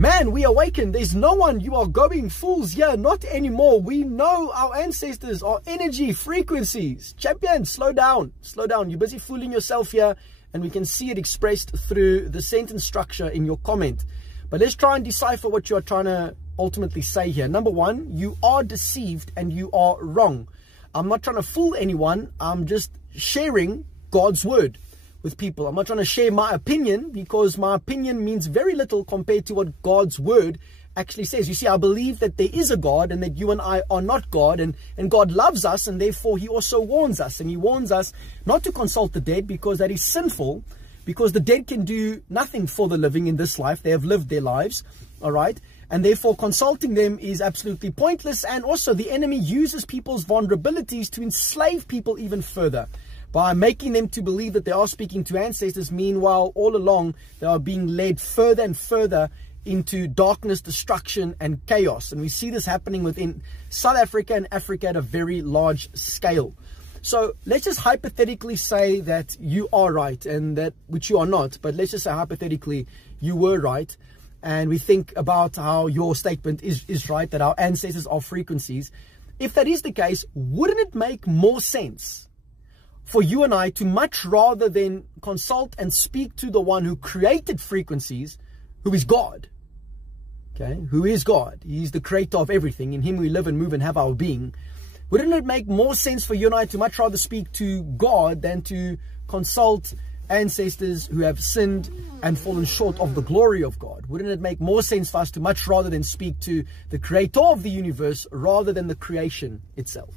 Man, we awaken. There's no one. You are going fools here. Not anymore. We know our ancestors are energy frequencies. Champion, slow down. Slow down. You're busy fooling yourself here. And we can see it expressed through the sentence structure in your comment. But let's try and decipher what you're trying to ultimately say here. Number one, you are deceived and you are wrong. I'm not trying to fool anyone. I'm just sharing God's word with people. I'm not trying to share my opinion, because my opinion means very little compared to what God's word actually says. You see, I believe that there is a God and that you and I are not God, and God loves us, and therefore he also warns us. And he warns us not to consult the dead, because that is sinful, because the dead can do nothing for the living in this life. They have lived their lives, all right? And therefore consulting them is absolutely pointless. And also the enemy uses people's vulnerabilities to enslave people even further, by making them to believe that they are speaking to ancestors. Meanwhile, all along, they are being led further and further into darkness, destruction, and chaos. And we see this happening within South Africa and Africa at a very large scale. So let's just hypothetically say that you are right, and that, which you are not, but let's just say hypothetically you were right. And we think about how your statement is right, that our ancestors are frequencies. If that is the case, wouldn't it make more sense for you and I to, much rather than consult and speak to the one who created frequencies, who is God, okay, who is God? He's the creator of everything. In him we live and move and have our being. Wouldn't it make more sense for you and I to much rather speak to God than to consult ancestors who have sinned and fallen short of the glory of God? Wouldn't it make more sense for us to much rather than speak to the creator of the universe rather than the creation itself?